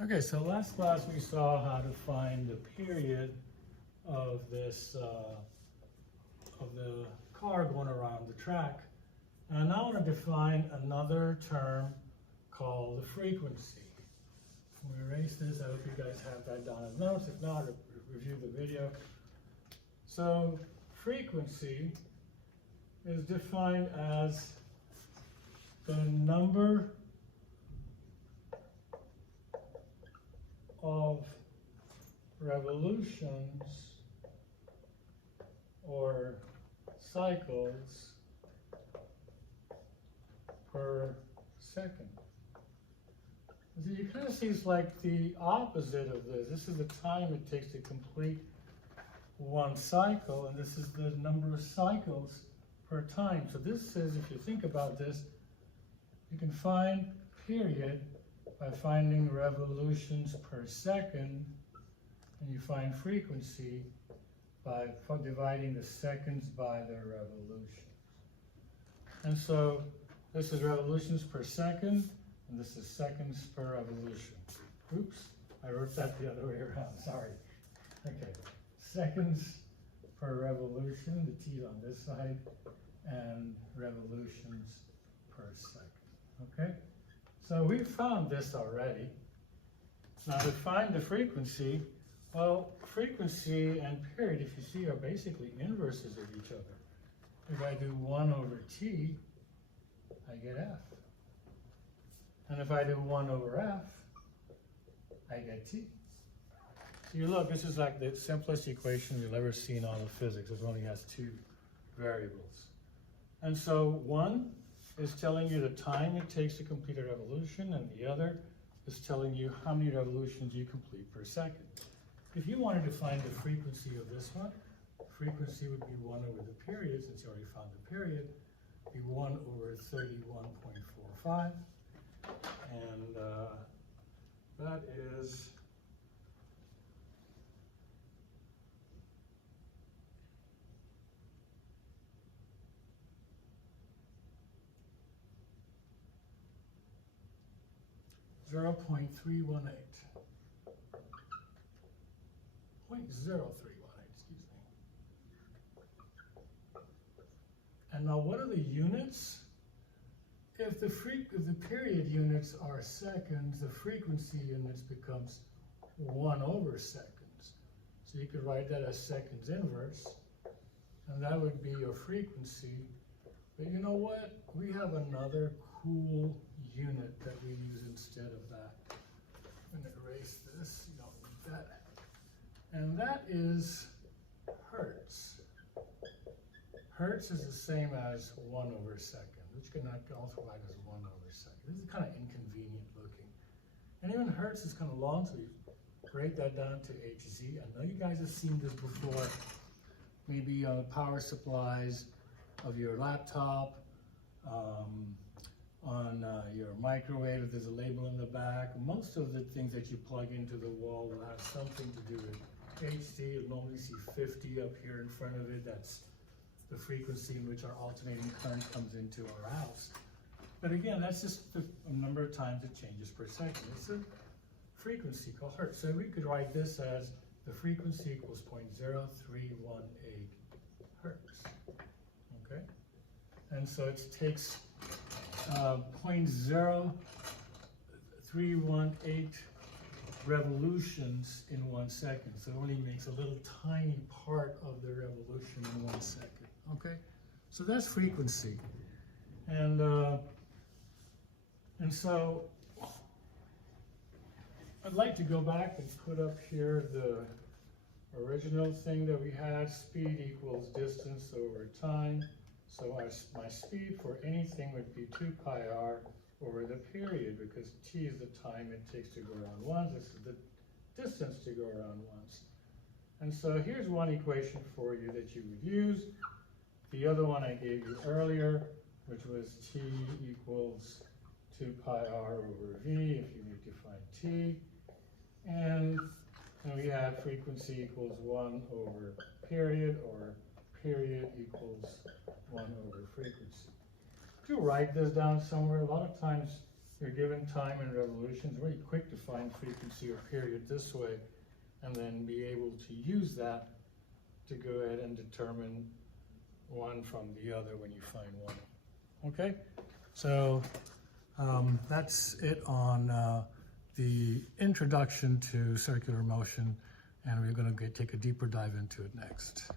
Okay, so last class we saw how to find the period of this, of the car going around the track. And now I want to define another term called the frequency. When we erase this, I hope you guys have that down as notes. If not, review the video. So frequency is defined as the number of revolutions or cycles per second. So you kind of see it's like the opposite of this. This is the time it takes to complete one cycle, and this is the number of cycles per time. So this says, if you think about this, you can find period by finding revolutions per second, and you find frequency by dividing the seconds by their revolutions. And so this is revolutions per second, and this is seconds per revolution. Oops, I wrote that the other way around, sorry. Okay, seconds per revolution, the T on this side, and revolutions per second, okay? So we found this already. Now to find the frequency, well, frequency and period, if you see, are basically inverses of each other. If I do 1 over T, I get F. And if I do 1 over F, I get T. So you look, this is like the simplest equation you'll ever see in all of physics. It only has 2 variables. And so 1 is telling you the time it takes to complete a revolution, and the other is telling you how many revolutions you complete per second. If you wanted to find the frequency of this one, frequency would be 1 over the period, since you already found the period, be 1 over 31.45, and that is 0.318. 0.0318, excuse me. And now what are the units? If the period units are seconds, the frequency units becomes 1 over seconds. So you could write that as seconds inverse, and that would be your frequency. But you know what? We have another cool unit that we use instead of that. I'm going to erase this, you don't need that. And that is Hertz. Hertz is the same as 1 over second, which can also write as 1 over second. This is kind of inconvenient looking. And even Hertz is kind of long, so you break that down to Hz. I know you guys have seen this before, maybe power supplies of your laptop, on your microwave, if there's a label in the back. Most of the things that you plug into the wall will have something to do with Hz. You'll normally see 50 up here in front of it. That's the frequency in which our alternating current comes into our house. But again, that's just the number of times it changes per second. It's a frequency called Hertz. So we could write this as the frequency equals 0.0318 Hertz. Okay? And so it takes 0.0318 revolutions in 1 second. So it only makes a little tiny part of the revolution in 1 second. Okay? So that's frequency. And so I'd like to go back and put up here the original thing that we had. Speed equals distance over time. So my speed for anything would be 2 pi r over the period, because t is the time it takes to go around once. This is the distance to go around once. And so here's one equation for you that you would use. The other one I gave you earlier, which was t equals 2 pi r over v, if you need to find t. And we have frequency equals 1 over period, or period equals 1 over frequency. To write this down somewhere, a lot of times you're given time and revolutions, very quick to find frequency or period this way, and then be able to use that to go ahead and determine one from the other when you find one. Okay, so that's it on the introduction to circular motion, and we're going to take a deeper dive into it next.